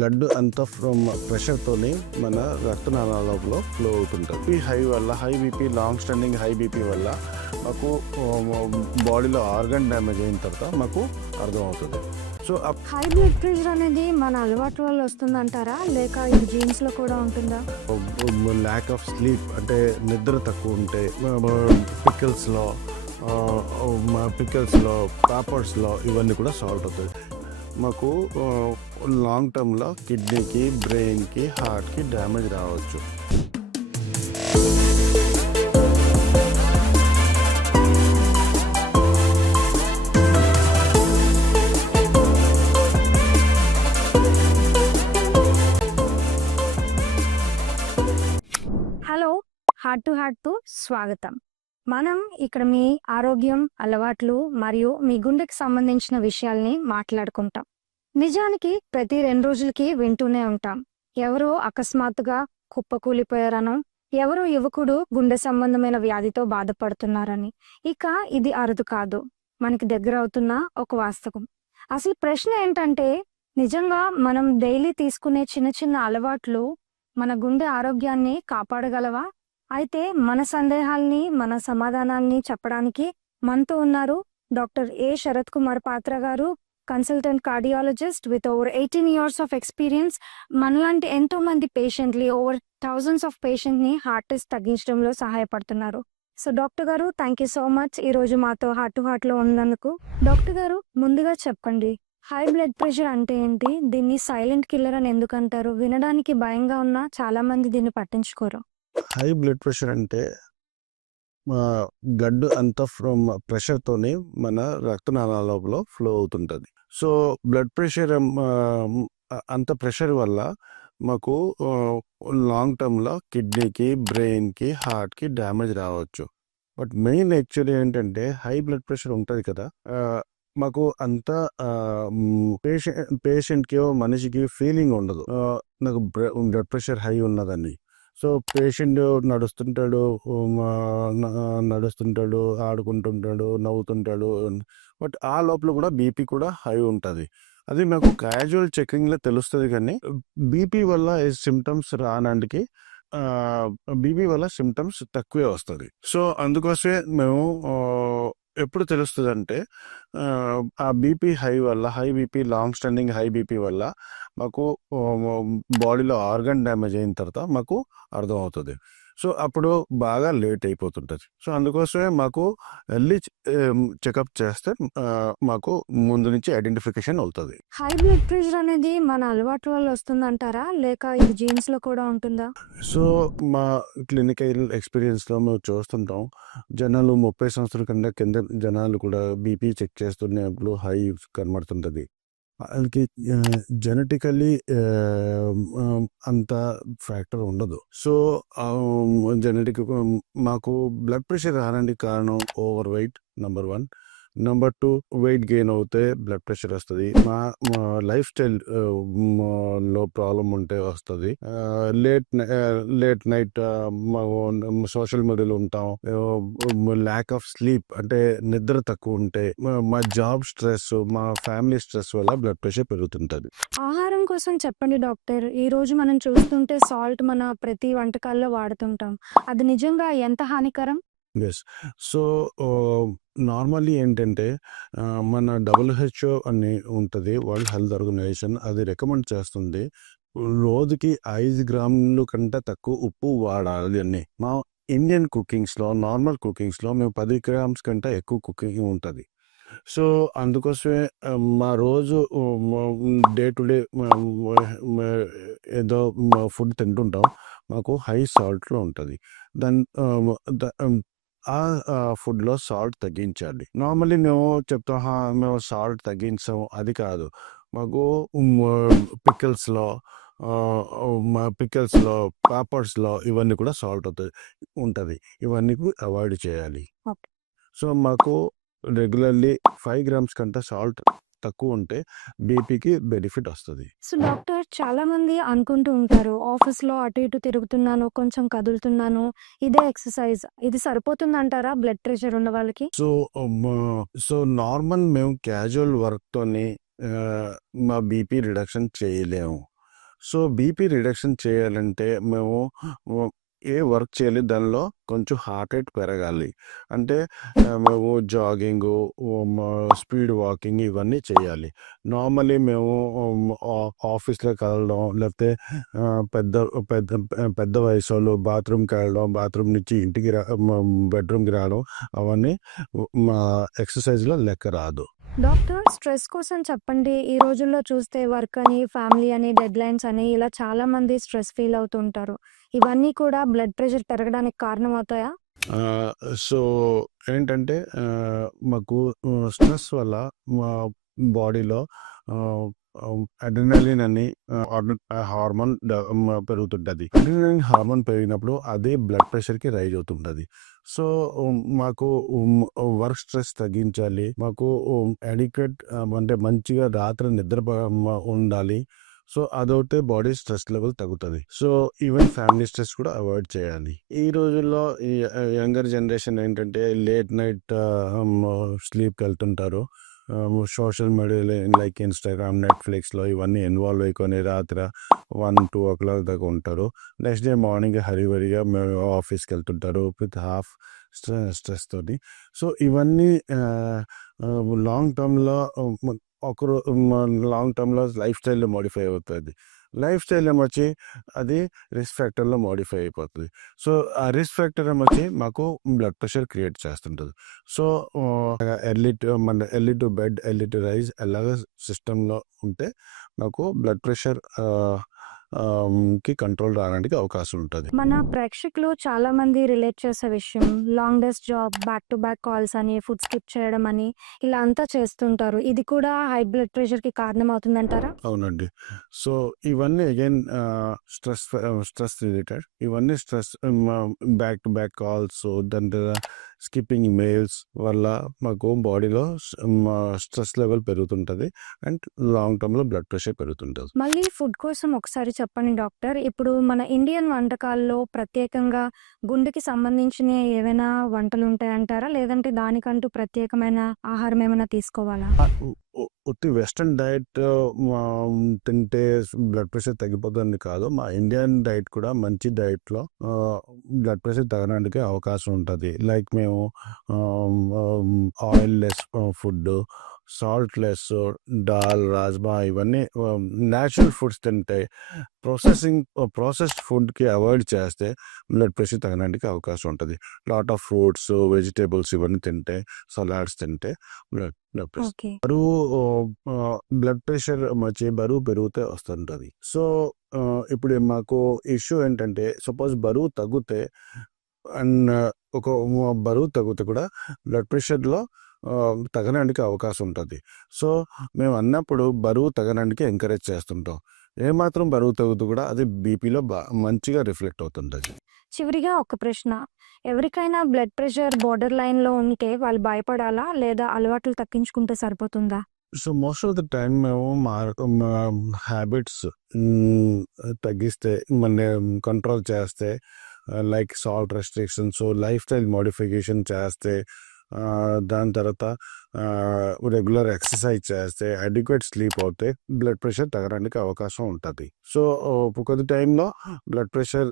గడ్డు అంతా ఫ్రమ్ ప్రెషర్తోని మన రక్తనాళాలలో ఫ్లో అవుతుంటుంది. ఈ హై వల్ల high BP, long standing high BP వల్ల మాకు బాడీలో ఆర్గన్ డ్యామేజ్ అయిన తర్వాత మాకు అర్థమవుతుంది. సో హై బ్లడ్ ప్రెషర్ అనేది మన అలవాటు వల్ల వస్తుందంటారా, లేక ఇది జీన్స్ లో కూడా ఉంటుందా? ల్యాక్ ఆఫ్ స్లీప్ అంటే నిద్ర తక్కువ ఉంటే పికిల్స్లో పేపర్స్లో ఇవన్నీ కూడా సాల్ట్ అవుతుంది. మాకు లాంగ్ టర్మ్లో కిడ్నీకి, బ్రెయిన్కి, హార్ట్కి డ్యామేజ్ రావచ్చు. హలో, హార్ట్ టు స్వాగతం. మనం ఇక్కడ మీ ఆరోగ్యం, అలవాట్లు మరియు మీ గుండెకి సంబంధించిన విషయాల్ని మాట్లాడుకుంటాం. నిజానికి ప్రతి 2 రోజులకి వింటూనే ఉంటాం, ఎవరో అకస్మాత్తుగా కుప్పకూలిపోయారనో, ఎవరో యువకుడు గుండె సంబంధమైన వ్యాధితో బాధపడుతున్నారని. ఇక ఇది అరుదు కాదు, మనకి దగ్గర అవుతున్న ఒక వాస్తవం. అసలు ప్రశ్న ఏంటంటే, నిజంగా మనం డైలీ తీసుకునే చిన్న చిన్న అలవాట్లు మన గుండె ఆరోగ్యాన్ని కాపాడగలవా? అయితే మన సందేహాల్ని, మన సమాధానాల్ని చెప్పడానికి మనతో ఉన్నారు డాక్టర్ ఏ శరత్ కుమార్ పాత్ర గారు, consultant cardiologist with over 18 years of experience. మనలాంటి ఎంతో మంది పేషెంట్ని, ఓవర్ థౌజండ్స్ ఆఫ్ పేషెంట్ని హార్ట్ టెస్ట్ తగ్గించడంలో సహాయపడుతున్నారు. సో డాక్టర్ గారు, థ్యాంక్ యూ సో మచ్ ఈరోజు మాతో హార్ట్ లో ఉన్నందుకు. డాక్టర్ గారు, ముందుగా చెప్పండి, హై బ్లడ్ ప్రెషర్ అంటే ఏంటి? దీన్ని సైలెంట్ కిల్లర్ అని ఎందుకు అంటారు? వినడానికి భయంగా ఉన్నా చాలా మంది దీన్ని పట్టించుకోరు. హై బ్లడ్ ప్రెషర్ అంటే గడ్డు అంతా ఫ్రమ్ ప్రెషర్తోని మన రక్తనాళాలలో ఫ్లో అవుతుంటుంది. సో బ్లడ్ ప్రెషర్ అంత ప్రెషర్ వల్ల మాకు లాంగ్ టర్మ్లో కిడ్నీకి, బ్రెయిన్కి, హార్ట్కి డ్యామేజ్ రావచ్చు. బట్ మెయిన్ యాక్చువల్లీ ఏంటంటే, హై బ్లడ్ ప్రెషర్ ఉంటుంది కదా, మాకు అంత పేషెంట్కి, మనిషికి ఫీలింగ్ ఉండదు నాకు బ్లడ్ ప్రెషర్ హై ఉన్నదని. సో పేషెంట్ నడుస్తుంటాడు, ఆడుకుంటుంటాడు, నవ్వుతుంటాడు. బట్ ఆ లోపల కూడా బీపీ కూడా హై ఉంటుంది. అది మాకు క్యాజువల్ చెకింగ్లో తెలుస్తుంది. కానీ బీపీ వల్ల సిమ్టమ్స్ రానాటికి బీపీ వల్ల సిమ్టమ్స్ తక్కువే వస్తుంది. సో అందుకోసమే మేము ఎప్పుడు తెలుస్తుంది అంటే, ఆ బీపీ హై వల్ల, high BP, long standing high BP వల్ల మాకు బాడీలో ఆర్గన్ డ్యామేజ్ అయిన తర్వాత మాకు అర్థమవుతుంది. సో అప్పుడు బాగా లేట్ అయిపోతుంటుంది. సో అందుకోసమే మాకు ఎర్లీ చెకప్ చేస్తే మాకు ముందు నుంచి ఐడెంటిఫికేషన్ అవుతుంది. హై బ్లడ్ ప్రెషర్ అనేది మన అలవాటు వల్ల వస్తుందంటారా, లేక ఇది జీన్స్ లో కూడా ఉంటుందా? సో మా క్లినికల్ ఎక్స్పీరియన్స్లో మేము చూస్తుంటాం, జనాలు 30 సంవత్సరాల కన్నా కింద జనాలు కూడా బీపీ చెక్ చేస్తున్నప్పుడు హై కనబడుతుంటుంది. వాళ్ళకి జెనెటికల్లీ అంత ఫ్యాక్టర్ ఉండదు. సో జెనెటిక్ మాకు బ్లడ్ ప్రెషర్ రావడానికి కారణం over weight, number 1. Number 2, weight gain అవుతే బ్లడ్ ప్రెషర్ వస్తుంది. మా లైఫ్ స్టైల్ లో ప్రాబ్లం ఉంటే వస్తుంది. లేట్ నైట్ సోషల్ మీడియాలో ఉంటాం, ల్యాక్ ఆఫ్ స్లీప్ అంటే నిద్ర తక్కువ ఉంటే, మా జాబ్ స్ట్రెస్, మా ఫ్యామిలీ స్ట్రెస్ వల్ల బ్లడ్ ప్రెషర్ పెరుగుతుంటుంది. ఆహారం కోసం చెప్పండి డాక్టర్. ఈ రోజు మనం చూస్తుంటే సాల్ట్ మన ప్రతి వంటకాల్లో వాడుతుంటాం, అది నిజంగా ఎంత హానికరం? ఎస్. సో నార్మల్లీ ఏంటంటే, మన WHO అని ఉంటుంది, వరల్డ్ హెల్త్ ఆర్గనైజేషన్, అది రికమెండ్ చేస్తుంది రోజుకి 5 గ్రాములు కంటే తక్కువ ఉప్పు వాడాలి అని. మా ఇండియన్ కుకింగ్స్లో, నార్మల్ కుకింగ్స్లో మేము 10 గ్రామ్స్ కంటే ఎక్కువ కుకింగ్ ఉంటుంది. సో అందుకోసమే మా రోజు డే టు డే ఏదో ఫుడ్ తింటుంటాం, మాకు హై సాల్ట్లో ఉంటుంది. దాని ఆ ఫుడ్లో సాల్ట్ తగ్గించాలి. నార్మల్లీ మేము చెప్తాం, మేము సాల్ట్ తగ్గించాము, అది కాదు. మాకు పికిల్స్లో పేపర్స్లో ఇవన్నీ కూడా సాల్ట్ ఉంటుంది. ఇవన్నీ అవాయిడ్ చేయాలి. సో మాకు రెగ్యులర్లీ 5 గ్రామ్స్ కంటే సాల్ట్ తక్కువ ఉంటే బీపీకి బెనిఫిట్ వస్తుంది. సో డాక్టర్, చాలా మంది అనుకుంటూ ఉంటారు, ఆఫీస్ లో అటు ఇటు తిరుగుతున్నాను, కొంచెం కదులుతున్నాను, ఇదే ఎక్సర్సైజ్, ఇది సరిపోతుంది అంటారా బ్లడ్ ప్రెషర్ ఉన్న వాళ్ళకి? సో నార్మల్ మేము క్యాజువల్ వర్క్ తోని మా బీపీ రిడక్షన్ చేయలేము. సో బీపీ రిడక్షన్ చేయాలంటే మేము ఏ వర్క్ చేయాలి దానిలో కొంచెం హార్ట్ రేట్ పెరగాలి. అంటే మేము జాగింగు, స్పీడ్ వాకింగ్ ఇవన్నీ చేయాలి. నార్మల్లీ మేము ఆఫీస్లోకి వెళ్ళడం, లేకపోతే పెద్ద పెద్ద పెద్ద వయసోళ్ళు బాత్రూమ్కి వెళ్ళడం, బాత్రూమ్ నుంచి ఇంటికి బెడ్రూమ్కి రావడం అవన్నీ మా ఎక్సర్సైజ్లో లెక్క రాదు. డాక్టర్, స్ట్రెస్ కోసం చెప్పండి. ఈ రోజుల్లో చూస్తే వర్క్ అని, ఫ్యామిలీ అని, డెడ్లైన్స్ అని ఇలా చాలా మంది స్ట్రెస్ ఫీల్ అవుతుంటారు. ఇవన్నీ కూడా బ్లడ్ ప్రెషర్ పెరగడానికి కారణం అవుతాయా? సో ఏంటంటే మాకు స్ట్రెస్ వల్ల మా బాడీలో అడ్రినలిన్ అని హార్మోన్ పెరుగుతుంటుంది. అడ్రినలిన్ హార్మోన్ పెరిగినప్పుడు అదే బ్లడ్ ప్రెషర్కి రైజ్ అవుతుంటుంది. సో మాకు వర్క్ స్ట్రెస్ తగ్గించాలి, మాకు అడిక్వేట్ అంటే మంచిగా రాత్రి నిద్ర ఉండాలి. సో అదొకటి బాడీ స్ట్రెస్ లెవెల్ తగ్గుతుంది. సో ఈవెన్ ఫ్యామిలీ స్ట్రెస్ కూడా అవాయిడ్ చేయాలి. ఈ రోజుల్లో ఈ యంగర్ జనరేషన్ ఏంటంటే లేట్ నైట్ స్లీప్కి వెళ్తుంటారు. సోషల్ మీడియాలో లైక్ ఇన్స్టాగ్రామ్, నెట్ఫ్లిక్స్లో ఇవన్నీ ఇన్వాల్వ్ అయికొని రాత్రి 1-2 o'clock దాకా ఉంటారు. నెక్స్ట్ డే మార్నింగ్ హరివరిగా ఆఫీస్కి వెళ్తుంటారు విత్ హాఫ్ స్ట్రెస్ తోటి. సో ఇవన్నీ లాంగ్ టర్మ్లో ఒకరు లాంగ్ టర్మ్లో లైఫ్ స్టైల్లో మోడిఫై అవుతుంది. లైఫ్ స్టైల్ ఏమొచ్చి అది రిస్క్ ఫ్యాక్టర్లో మోడిఫై అయిపోతుంది. సో ఆ రిస్క్ ఫ్యాక్టర్ ఏమొచ్చి మాకు బ్లడ్ ప్రెషర్ క్రియేట్ చేస్తుంటుంది. So early to bed, early to rise అలాగ సిస్టంలో ఉంటే మాకు బ్లడ్ ప్రెషర్ కి కంట్రోల్ రావడానికి అవకాశం ఉంటుంది. మన ప్రేక్షకులు చాలా మంది రిలేట్ చేసే విషయం long days job, back to back calls అని, ఫుడ్ స్కిప్ చేయడం అని ఇలా అంతా చేస్తుంటారు. ఇది కూడా హై బ్లడ్ ప్రెషర్ కి కారణం అవుతుందంటారా? అవునండి. సో ఇవన్నీ అగైన్ స్ట్రెస్ రిలేటెడ్. ఇవన్నీ stress back to back calls, దాని స్కిప్పింగ్ మెయిల్స్ వల్ల మాకు బాడీలో స్ట్రెస్ లెవెల్ పెరుగుతుంటుంది అండ్ లాంగ్ టర్మ్లో బ్లడ్ ప్రెషర్ పెరుగుతుంటుంది. మళ్ళీ ఫుడ్ కోసం ఒకసారి చెప్పండి డాక్టర్. ఇప్పుడు మన ఇండియన్ వంటకాల్లో ప్రత్యేకంగా గుండెకి సంబంధించిన ఏవైనా వంటలు ఉంటాయంటారా? లేదంటే దానికంటూ ప్రత్యేకమైన ఆహారం ఏమైనా తీసుకోవాలా? ఉత్తి వెస్ట్రన్ డైట్ తింటే బ్లడ్ ప్రెషర్ తగ్గిపోతుంది కాదు. మా ఇండియన్ డైట్ కూడా మంచి డైట్లో బ్లడ్ ప్రెషర్ తగ్గడానికి అవకాశం ఉంటుంది. లైక్ మేము oil less food, salt less, dal, rajma ఇవన్నీ న్యాచురల్ ఫుడ్స్ తింటే ప్రాసెస్డ్ ఫుడ్కి అవాయిడ్ చేస్తే బ్లడ్ ప్రెషర్ తగ్గడానికి అవకాశం ఉంటుంది. లాట్ ఆఫ్ ఫ్రూట్స్, వెజిటేబుల్స్ ఇవన్నీ తింటే, సలాడ్స్ తింటే blood pressure okay. Blood pressure బరువు పెరిగితే వస్తుంటుంది. సో ఇప్పుడు మాకు ఇష్యూ ఏంటంటే సపోజ్ బరువు తగ్గితే అండ్ ఒక బరువు తగ్గితే కూడా బ్లడ్ ప్రెషర్లో తగ్గడానికి అవకాశం ఉంటుంది. సో మేము అన్నప్పుడు బరువు తగ్గడానికి ఎంకరేజ్ చేస్తుంటాం. ఏమాత్రం బరువు తగ్గుతూ కూడా అది బీపీలో మంచిగా రిఫ్లెక్ట్ అవుతుంటుంది. చివరిగా ఒక ప్రశ్న. ఎవరికైనా బ్లడ్ ప్రెషర్ బోర్డర్ లైన్‌లో ఉంటే వాళ్ళు భయపడాలా? లేదా అలవాట్లు తగ్గించుకుంటే సరిపోతుందా? So most of the time మేము హ్యాబిట్స్ తగ్గిస్తే కంట్రోల్ చేస్తే like salt restrictions, life style modification చేస్తే, దాని తర్వాత రెగ్యులర్ ఎక్సర్సైజ్ చేస్తే, అడిక్వేట్ స్లీప్ అవుతే బ్లడ్ ప్రెషర్ తగ్గడానికి అవకాశం ఉంటుంది. సో కొద్ది టైంలో బ్లడ్ ప్రెషర్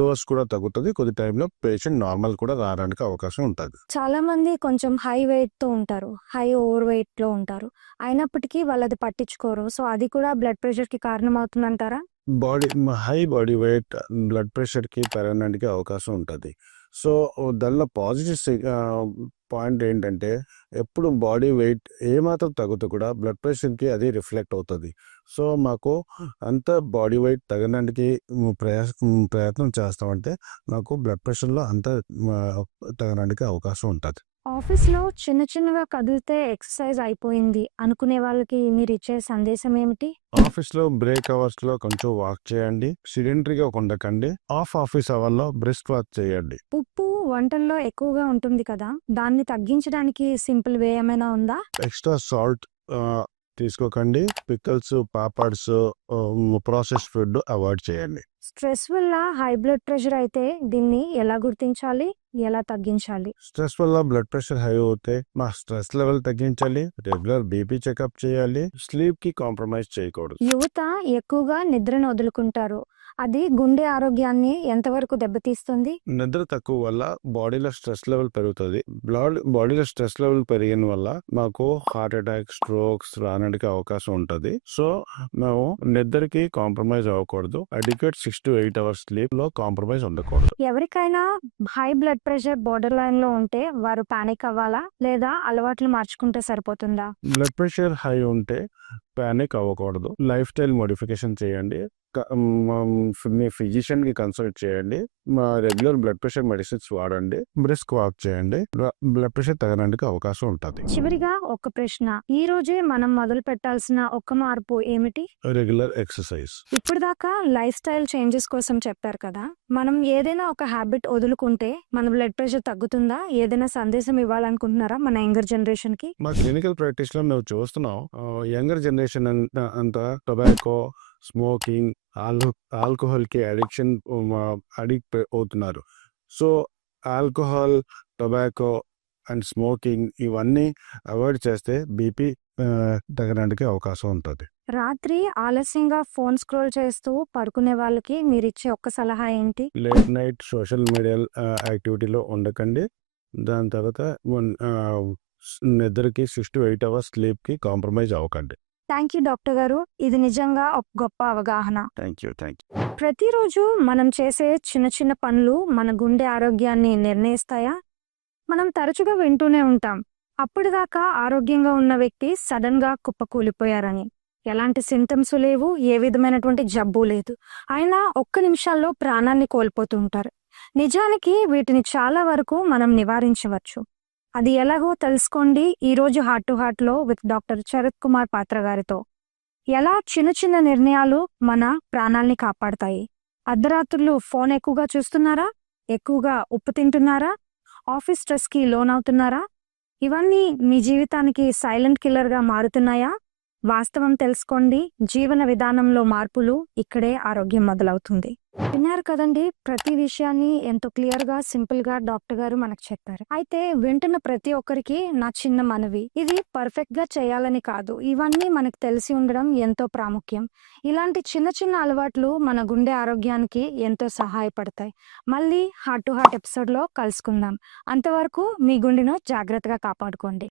డోస్ కూడా తగ్గుతుంది. కొద్ది టైంలో పేషెంట్ నార్మల్ కూడా రావడానికి అవకాశం ఉంటుంది. చాలా మంది కొంచెం హై వెయిట్‌తో ఉంటారు. హై ఓవర్ వెయిట్‌లో ఉంటారు. అయినప్పటికీ వాళ్ళది పట్టించుకోరు. సో అది కూడా బ్లడ్ ప్రెషర్‌కి కారణం అవుతుందంటారా? హై బాడీ వెయిట్ బ్లడ్ ప్రెషర్కి పెరగడానికి అవకాశం ఉంటుంది. సో దానిలో పాజిటివ్ పాయింట్ ఏంటంటే ఎప్పుడు బాడీ వెయిట్ ఏమాత్రం తగ్గుతూ కూడా బ్లడ్ ప్రెషర్కి అది రిఫ్లెక్ట్ అవుతుంది. సో మాకు అంత బాడీ వెయిట్ తగ్గడానికి ప్రయత్నం చేస్తామంటే మాకు బ్లడ్ ప్రెషర్లో అంత తగ్గడానికి అవకాశం ఉంటుంది. ఆఫీస్‌లో చిన్న చిన్నగా కదిలితే ఎక్సర్సైజ్ అయిపోయింది అనుకునే వాళ్ళకి మీరిచ్చే సందేశం ఏమిటి? ఆఫీస్లో బ్రేక్ అవర్స్లో కొంచెం వాక్ చేయండి. సిడెంటరీగా ఉండకండి. ఆఫీస్ అవర్లో బ్రెస్ట్ వాక్ చేయండి. ఉప్పు వంటల్లో ఎక్కువగా ఉంటుంది కదా! దాన్ని తగ్గించడానికి సింపుల్ వే ఏమైనా ఉందా? ఎక్స్ట్రా సాల్ట్ తీసుకోకండి. Pickles, papads, processed food avoid చేయండి. స్ట్రెస్ వల్ల హై బ్లడ్ ప్రెషర్ అయితే దీన్ని ఎలా గుర్తించాలి? ఎలా తగ్గించాలి? స్ట్రెస్ వల్ల బ్లడ్ ప్రెషర్ హై అవుతే మా స్ట్రెస్ లెవెల్ తగ్గించాలి, రెగ్యులర్ బీపీ చెకప్ చేయాలి, స్లీప్ కి కాంప్రమైజ్ చేయకూడదు. యువత ఎక్కువగా నిద్రను వదులుకుంటారు. అది గుండె ఆరోగ్యాన్ని ఎంతవరకు దెబ్బతీస్తుంది? నిద్ర తక్కువ వల్ల బాడీలో స్ట్రెస్ లెవెల్ పెరుగుతుంది. బాడీలో స్ట్రెస్ లెవెల్ పెరిగిన వల్ల మాకు హార్ట్ అటాక్, స్ట్రోక్స్ రావడానికి అవకాశం ఉంటుంది. సో మేము నిద్రకి కాంప్రమైజ్ అవ్వకూడదు. అడిక్వేట్ 6 to 8 hours స్లీప్ లో కాంప్రమైజ్ ఉండకూడదు. ఎవరికైనా high blood pressure border line లో ఉంటే వారు పానిక్ అవ్వాలా లేదా అలవాట్లు మార్చుకుంటే సరిపోతుందా? బ్లడ్ ప్రెషర్ హై ఉంటే పానిక్ అవ్వకూడదు. లైఫ్ స్టైల్ మోడిఫికేషన్ చేయండి. మీ ఫిజిషియన్ కి కన్సల్ట్ చేయండి. మా రెగ్యులర్ బ్లడ్ ప్రెషర్ మెడిసిన్స్ వాడండి. బ్రిస్క్ వాక్ చేయండి. బ్లడ్ ప్రెషర్ తగ్గడానికి అవకాశం ఉంటుంది. చివరిగా ఒక ప్రశ్న, ఈ రోజే మనం మొదలు పెట్టాల్సిన ఒక్క మార్పు ఏమిటి? Regular exercise. ఇప్పుడు దాకా లైఫ్ స్టైల్ చేంజెస్ కోసం చెప్పారు కదా, మనం ఏదైనా ఒక హ్యాబిట్ వదులుకుంటే మన బ్లడ్ ప్రెషర్ తగ్గుతుందా? ఏదైనా సందేశం ఇవ్వాలనుకుంటున్నారా మన యంగర్ జనరేషన్ కి? మా క్లినికల్ ప్రాక్టీస్ లో మేము చూస్తున్నాం, యంగర్ జనరేషన్ అంతా టొబాకో, స్మోకింగ్, ఆల్కహాల్ కి అడిక్ట్ అవుతున్నారు. So alcohol, tobacco and smoking ఇవన్నీ అవాయిడ్ చేస్తే బీపీ తగ్గడానికి అవకాశం ఉంటుంది. రాత్రి ఆలస్యంగా ఫోన్ స్క్రోల్ చేస్తూ పడుకునే వాళ్ళకి మీరిచ్చే ఒక్క సలహా ఏంటి? లేట్ నైట్ సోషల్ మీడియా యాక్టివిటీలో ఉండకండి. దాని తర్వాత నిద్రకి 6 to 8 hours స్లీప్ కి కాంప్రమైజ్ అవ్వకండి. థ్యాంక్ యూ డాక్టర్ గారు, ఇది నిజంగా ఒక గొప్ప అవగాహన. Thank you. ప్రతిరోజు మనం చేసే చిన్న చిన్న పనులు మన గుండె ఆరోగ్యాన్ని నిర్ణయిస్తాయా? మనం తరచుగా వింటూనే ఉంటాం, అప్పటిదాకా ఆరోగ్యంగా ఉన్న వ్యక్తి సడన్ గా కుప్పకూలిపోయారని. ఎలాంటి సింటమ్స్ లేవు, ఏ విధమైనటువంటి జబ్బు లేదు, అయినా ఒక్క నిమిషాల్లో ప్రాణాన్ని కోల్పోతూ ఉంటారు. నిజానికి వీటిని చాలా వరకు మనం నివారించవచ్చు. అది ఎలాగో తెలుసుకోండి ఈ రోజు హార్ట్ టు హార్ట్ లో విత్ డాక్టర్ శరత్ కుమార్ పాత్ర గారితో. ఎలా చిన్న చిన్న నిర్ణయాలు మన ప్రాణాల్ని కాపాడతాయి. అర్ధరాత్రులు ఫోన్ ఎక్కువగా చూస్తున్నారా? ఎక్కువగా ఉప్పు తింటున్నారా? ఆఫీస్ స్ట్రెస్ కి లోన్ అవుతున్నారా? ఇవన్నీ మీ జీవితానికి సైలెంట్ కిల్లర్ గా మారుతున్నాయా? వాస్తవం తెలుసుకోండి. జీవన విధానంలో మార్పులు, ఇక్కడే ఆరోగ్యం మొదలవుతుంది. విన్నారు కదండి, ప్రతి విషయాన్ని ఎంతో క్లియర్ గా సింపుల్ గా డాక్టర్ గారు మనకు చెప్పారు. అయితే వింటున్న ప్రతి ఒక్కరికి నా చిన్న మనవి, ఇది పర్ఫెక్ట్ గా చేయాలని కాదు, ఇవన్నీ మనకు తెలిసి ఉండడం ఎంతో ప్రాముఖ్యం. ఇలాంటి చిన్న చిన్న అలవాట్లు మన గుండె ఆరోగ్యానికి ఎంతో సహాయపడతాయి. మళ్ళీ హార్ట్ టు హార్ట్ ఎపిసోడ్ లో కలుసుకుందాం. అంతవరకు మీ గుండెను జాగ్రత్తగా కాపాడుకోండి.